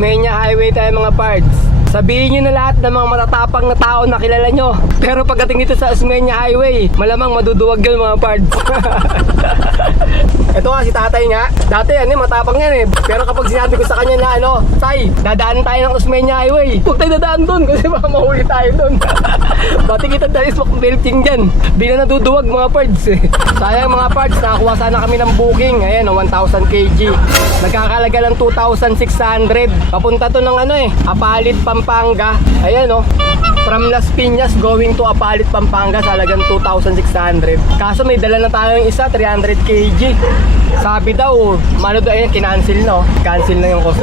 Osmeña Highway tayo mga pards. Sabihin nyo na lahat ng mga matatapang na tao na kilala nyo. Pero pagdating dito sa Osmeña Highway, malamang maduduwag yun mga pards. Ito nga si tatay nga. Dati yan matapang yan Pero kapag sinabi ko sa kanya na Tay, dadaan tayo ng Osmeña Highway, huwag tayo dadaan dun kasi baka mahuli tayo dun. Dati kita dahil smoke belching dyan. Di na naduduwag mga pards Sayang mga pards, nakakuha sana kami ng booking. Ayan 1,000 kg. Nagkakalaga ng 2,600. Papunta to ng Apalit, Pampanga. Ayan from Las Piñas going to Apalit, Pampanga sa halagang 2,600. Kaso may dala na tayong isa, 300 kg. Sabi daw, kinancel na Cancel na yung cost.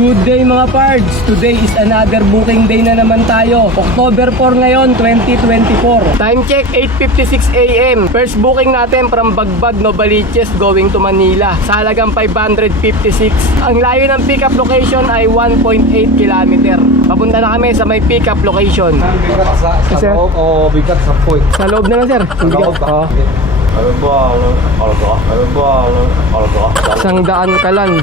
Good day mga pards! Today is another booking day na naman tayo. October 4 ngayon, 2024. Time check, 8:56 AM. First booking natin from Bagbag, Novaliches going to Manila sa halagang 556. Ang layo ng pickup location ay 1.8 km. Papunta na kami sa may pickup location. Bigat sa loob o bigat sa point? Sa loob na lang sir. Sa loob ba? Isang daan kalan.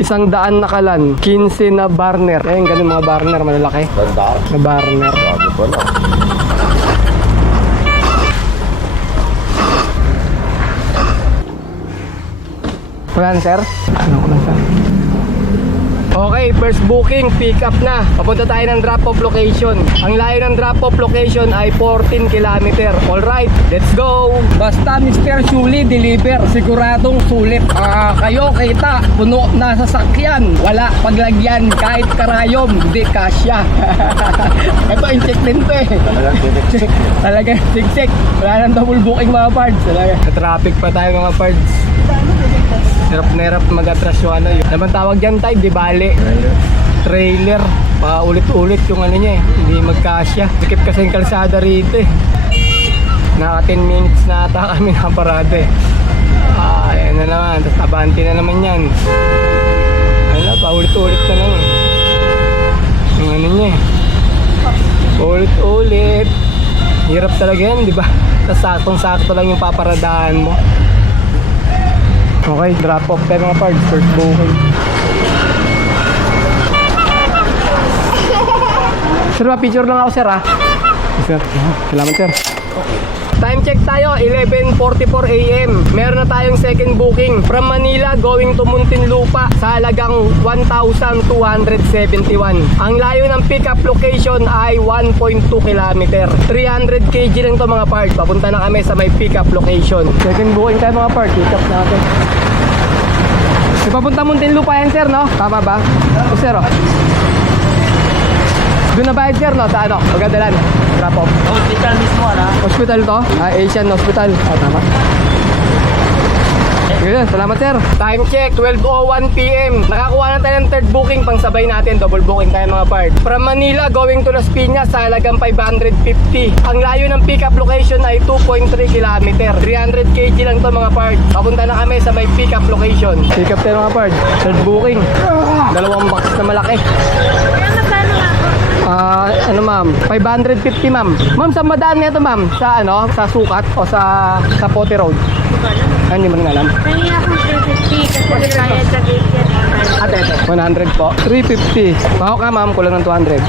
100 na kalan. 15 na barner. Ayun, ganun mga barner, malalaki. Bandar? Na barner. Grabe pa na. Wala na sir? Ano ko lang sir? Okay, first booking, pick up na. Papunta tayo ng drop-off location. Ang layo ng drop-off location ay 14 km. Alright, let's go! Basta Mr. Shuli deliver, siguradong sulit. Kayo kita, puno na sasakyan. Wala paglagyan, kahit karayom, di kasya. Ito, in-check din to Talagang tinik-sik. Talagang siksik. Wala nang double booking mga pards. Talaga. Sa traffic pa tayo mga pards. Hirap na hirap mag-atras yung naman tawag dyan type, di bale. Trailer. Paulit-ulit yung niya hindi magkasya. Sikip kasi yung kalsada rito Naka 10 minutes na ata kami nakaparada ayan na naman. Tapos abante na naman yan. Paulit-ulit na lang yung niya Paulit-ulit. Hirap talaga yan, di ba? Tapos saktong-sakto lang yung paparadahan mo. Okay, drop off tayo mga pards. First booking. Sir, picture lang ako sir Sir, salamat sir. Time check tayo, 11:44 AM. Meron na tayong second booking from Manila going to Muntinlupa sa halagang 1,271. Ang layo ng pickup location ay 1.2 km. 300 kg lang to mga parts. Papunta na kami sa may pickup location. Second booking tayo mga parts. Pick up natin. Papunta Muntinlupa yan sir, no? Tama ba? O sir, doon na bayad sir, no? Sa Magadalan. Drop off. Hospital mismo, Hospital to? Asian Hospital. Tama. Good, salamat sir. Time check, 12:01 PM. Nakakuha na tayo ng third booking, pang sabay natin. Double booking tayo mga part. From Manila going to Las Piñas sa halagang 550. Ang layo ng pickup location ay 2.3 km. 300 kg lang to mga part. Papunta na kami sa may pickup location. Pick up tayo mga part. Third booking. Dalawang box na malaki. Ma'am? 550 ma'am. Ma'am, saan madaan nito ma'am? Sa Sa Sukat o sa Pote Road? Hindi mo alam. May akong 350 kasi bayad sa gate. Ate, 100 po. 350. Mahok ka ma'am, kulang ng 200.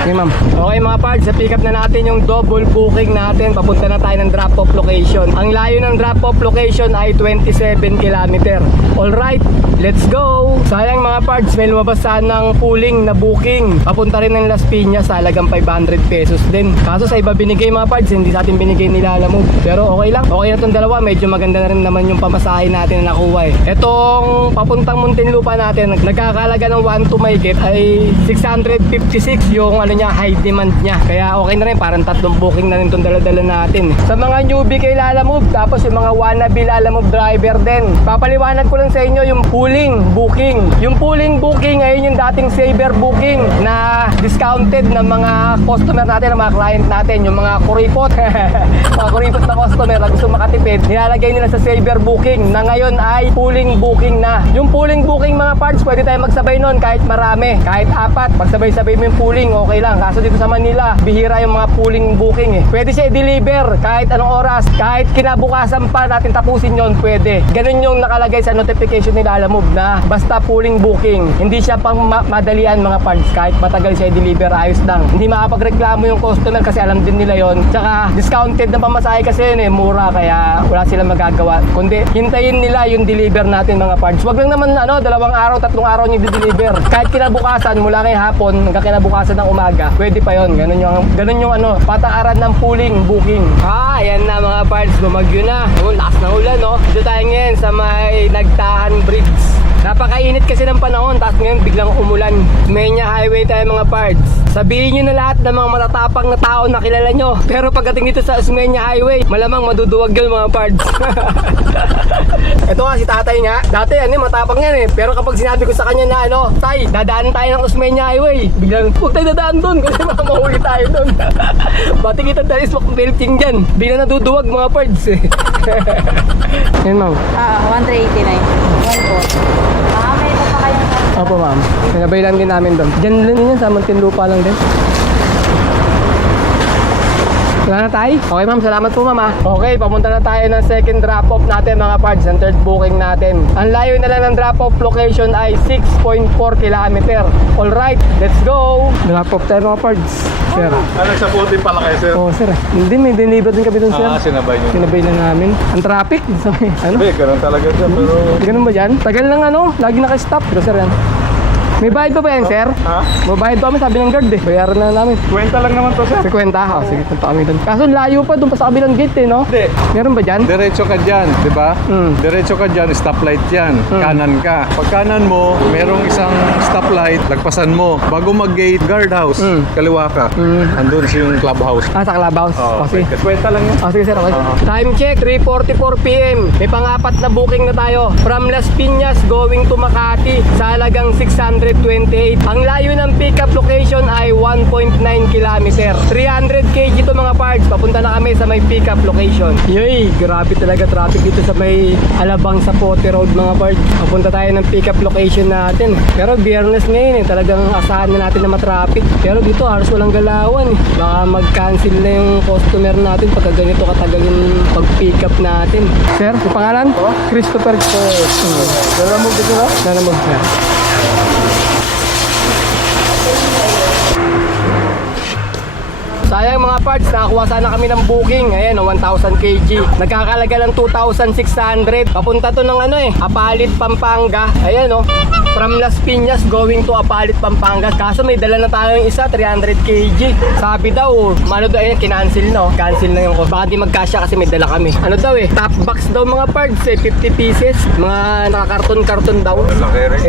Okay ma'am. Okay mga parts, sa pick up na natin yung double booking natin. Papunta na tayo ng drop off location. Ang layo ng drop off location ay 27 km. Alright, let's go! Sayang mga parts, may lumabas ng pooling na booking. Papunta rin ng Las Piñas sa halagang 500 pesos din. Kaso sa iba binigay mga parts, hindi sa atin binigay nila Lalamove. Pero okay lang, okay na itong dalawa. Medyo maganda na rin naman yung pamasahe natin na nakuha Itong papuntang Muntinlupa natin, nagkakalaga ng 1 to may get ay 656 yung high demand niya. Kaya okay na rin, parang tatlong booking na rin itong dala-dala natin. Sa mga newbie kay Lalamove, tapos yung mga wannabe Lalamove driver din, papaliwanag ko lang sa inyo yung pooling booking. Yung pooling booking ngayon yung dating saver booking na discounted ng mga customer natin, ng mga client natin, yung mga kuripot mga kuripot na customer na gusto makatipid, nilalagay nila sa saver booking na ngayon ay pooling booking na. Yung pooling booking mga parts, pwede tayo magsabay nun kahit marami, kahit 4, pagsabay-sabay isabay mo yung pooling, okay lang. Kaso dito sa Manila, bihira yung mga pooling booking eh. Pwede siya i-deliver kahit anong oras, kahit kinabukasan pa natin tapusin yon, pwede. Ganun yung nakalagay sa notification ni Lalamove na basta pooling booking. Hindi siya pang madalian mga parts, kahit matagal siya i-deliver, ayos lang. Hindi makapagreklamo yung customer kasi alam din nila yon. Tsaka discounted na pamasahe kasi yun eh, mura, kaya wala silang magagawa. Kundi hintayin nila yung deliver natin mga parts. Wag lang naman 2 araw, 3 araw nyo i-deliver. Kahit kinabukasan, mula kay hapon hanggang kinabukasan ng umaga, pwede pa yon. Ganun yung pataaran ng pooling booking. Ayan na mga parts, bumagyo na. Lakas na ulan, no? Dito tayo ngayon sa may Nagtahan Bridge. Napakainit kasi ng panahon, tapos ngayon biglang umulan. Menya Highway tayo mga parts. Sabihin nyo na lahat ng mga matatapang na tao na kilala nyo. Pero pagdating dito sa Osmeña Highway, malamang maduduwag yun mga parts. Ito nga si tatay nga. Dati matapang yan eh. Pero kapag sinabi ko sa kanya na Tay, dadaan tayo ng Osmeña Highway, biglang, huwag tayo dadaan doon kasi baka mahuli tayo doon. Bati kita tayo sa belting dyan. Biglang naduduwag mga parts eh. Yan ma'am. 189. 1 may iba pa kayong Opo ma'am. Sinabay lang din namin doon. Diyan lang din yan, sa Muntinlupa lang din. Wala na tayo? Okay ma'am, salamat po ma'am. Okay, papunta na tayo ng second drop-off natin mga parts, ang third booking natin. Ang layo na lang ng drop-off location ay 6.4 km. Alright, let's go! Drop-off tayo mga parts. Sir. Sa puti pala kayo, sir? Oo sir. Hindi, may deliver din kami doon sir. Sinabay nyo. Sinabay na namin. Ang traffic, Hindi, ganun talaga siya, pero... Ganun ba dyan? Tagal lang lagi naka-stop. Pero sir yan. May bayad pa ba yan, sir? Ha? May bayad pa kami, sabi ng guard eh. Bayaran na namin. Kwenta lang naman to, sir. 50? Sige, punta kami doon. Kaso layo pa doon pa sa kabilang gate eh, no? Hindi. Meron ba dyan? Diretso ka dyan, di ba? Diretso ka dyan, stoplight yan. Kanan ka. Pag kanan mo, merong isang stoplight, lagpasan mo. Bago mag-gate, guardhouse. Kaliwa ka. Andun yung clubhouse. Sa clubhouse. Oo, Sige. kwenta lang yun. Sige sir, okay. Time check, 3:44 PM. May pang-apat na booking na tayo. From Las Piñas going to Makati sa halagang 628. Ang layo ng pickup location ay 1.9 km. 300 kg to mga parts. Papunta na kami sa may pickup location. Yoy, grabe talaga traffic dito sa may Alabang Zapote Road mga parts. Papunta tayo ng pickup location natin. Pero biyernes ngayon talagang asahan na natin na matraffic. Pero dito halos walang galawan eh. Baka mag-cancel na yung customer natin pagka ganito katagal yung pag-pickup natin. Sir, yung pangalan? Christopher. Lalamove dito na? Lalamove na. Sayang mga parts, nakakuha sana kami ng booking. Ayan, 1,000 kg. Nagkakalaga ng 2,600. Papunta to ng Apalit, Pampanga. Ayan from Las Piñas going to Apalit, Pampanga. Kaso may dala na tayong isa, 300 kg. Sabi daw, kinancel no? Cancel na yung ko. Baka di magkasya kasi may dala kami. Top box daw mga parts 50 pieces. Mga nakakarton-karton daw.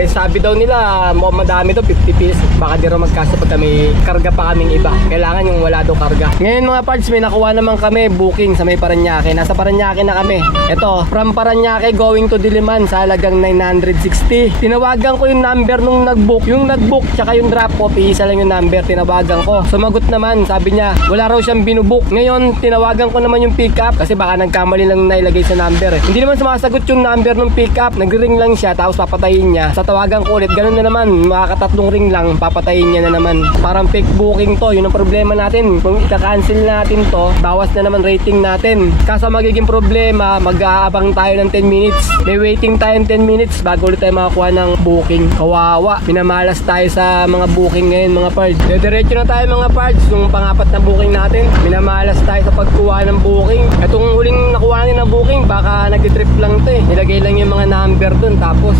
Sabi daw nila, madami daw, 50 pieces. Baka di raw magkasya pagka may karga pa kaming iba. Kailangan yung wala daw karga. Ngayon mga parts, may nakuha naman kami booking sa may Parañaque. Nasa Parañaque na kami. Ito, from Parañaque going to Diliman sa halagang 960. Tinawagan ko yung number nung nag-book. Yung nag-book tsaka yung drop-off, isa lang yung number. Tinawagan ko. Sumagot naman, sabi niya, wala raw siyang binubook. Ngayon, tinawagan ko naman yung pick-up kasi baka nagkamali lang nailagay sa number eh. Hindi naman sumasagot yung number ng pick-up. Nag-ring lang siya, tapos papatayin niya. Sa tawagan ko ulit, ganun na naman. Makakatatlong ring lang, papatayin niya na naman. Parang fake booking to. Yun ang problema natin. Kung ika-cancel natin to, bawas na naman rating natin. Kaso magiging problema, mag-aabang tayo ng 10 minutes. May waiting time 10 minutes bago ulit tayo makakuha ng booking. Kawawa. Minamalas tayo sa mga booking ngayon mga parts. Diretso na tayo mga parts. Yung pang-apat na booking natin, minamalas tayo sa pagkuha ng booking. Itong huling nakuha natin ng booking, baka nag-trip lang to eh. Nilagay lang yung mga number dun, tapos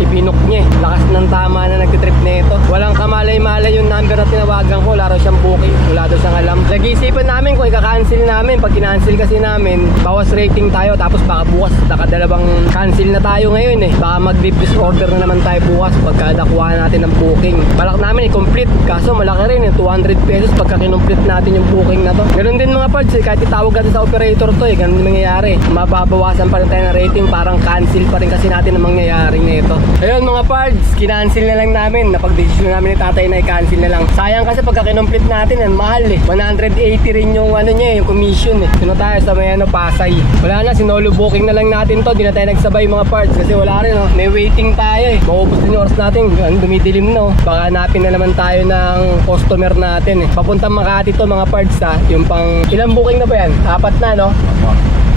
ipinok niya. Lakas ng tama na nag-trip na ito. Walang kamalay-malay yung number na tinawagan ko. Wala raw siyang booking. Wala daw siyang alam. Nag-iisipan namin kung ika-cancel namin. Pag kinancel kasi namin, bawas rating tayo. Tapos baka bukas, nakadalawang cancel na tayo ngayon eh. Baka mag-disorder na naman tayo bukas pagka nakuha natin ng booking. Balak namin i-complete. Kaso malaki rin eh. 200 pesos pagka kinumplete natin yung booking na to. Ganun din mga parts eh. Kahit itawag natin sa operator to eh. Ganun din mangyayari. Mababawasan pa rin tayo ng rating. Parang cancel pa rin kasi natin ang mangyayari na ito. Ayun mga pards, kinancel na lang namin. Napag-desisyon namin ni tatay na i-cancel na lang. Sayang kasi pagka kinomplete natin, ang mahal eh. 180 rin yung ano niya, yung commission eh. Sino tayo sa may Pasay. Wala na, sinolo booking na lang natin to. Di na tayo nagsabay mga pards kasi wala rin oh. May waiting tayo eh. Maubos din yung oras natin. Dumidilim no. Baka hanapin na naman tayo ng customer natin eh. Papuntang Makati to mga pards ha. Yung pang, ilang booking na ba yan? 4 na no?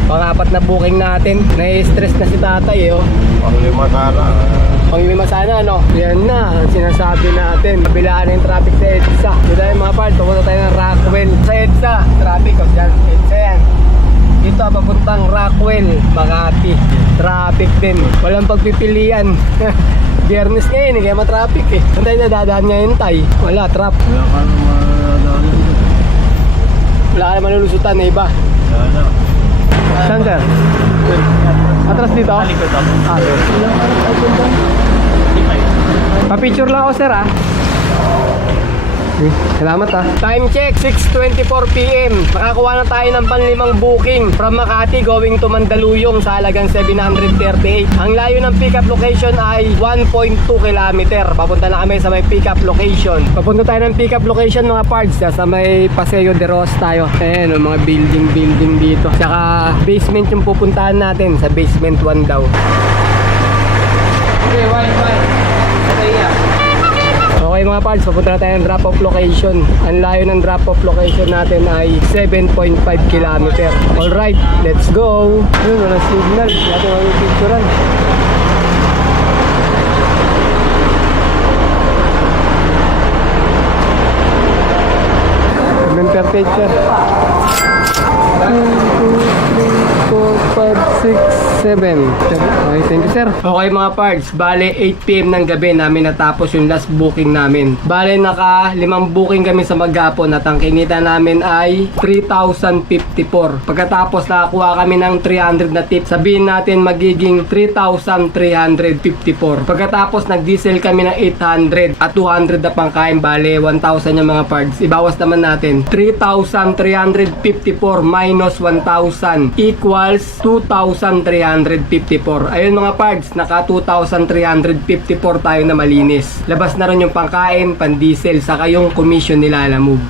Pang-4 na booking natin. Nai-stress na si tatay eh oh. Panglima sana. Panglima sana ano? Yan na, ang sinasabi natin. Kabilaan na yung traffic sa EDSA. Dito tayo mga parts, papunta tayo ng Rockwell. Sa EDSA, traffic o dyan, EDSA yan. Dito papuntang Rockwell, Makati. Traffic din. Walang pagpipilian. Biyernes ngayon, kaya matraffic eh. Saan tayo nadadaan ngayon tay? Wala, trap. Wala ka naman. Wala ka naman lulusutan na iba. Wala. Saan sir? Atras dito? Ah, sir. Pa-picture lang ako sir ah. Salamat ah. Time check, 6:24 PM. Nakakuha na tayo ng panlimang booking from Makati going to Mandaluyong sa halagang 738. Ang layo ng pickup location ay 1.2 kilometer. Papunta na kami sa may pickup location. Papunta tayo ng pickup location mga parts sa may Paseo de Ross tayo. Ayan mga building dito. Tsaka basement yung pupuntahan natin. Sa basement 1 daw. Okay, why? Okay mga parts, papunta na tayo ng drop-off location. Ang layo ng drop-off location natin ay 7.5 km. Alright, let's go! Yun, wala signal. Natin wala picturean. Member teacher. 1, 2, 3, 4, 5, 6, 7. Okay, thank you sir. Okay mga parts, bale 8 PM ng gabi namin natapos yung last booking namin. Bale naka 5 booking kami sa maghapon at ang kinita namin ay 3,054. Pagkatapos nakakuha kami ng 300 na tip, sabihin natin magiging 3,354. Pagkatapos nag-diesel kami ng 800 at 200 na pangkain, bale 1,000 yung mga parts. Ibawas naman natin 3,354 minus 1,000 equals 2,354. Ayun mga parts, naka 2,354 tayo na malinis. Labas na rin yung pangkain, pan-diesel, saka yung commission nila Lalamove.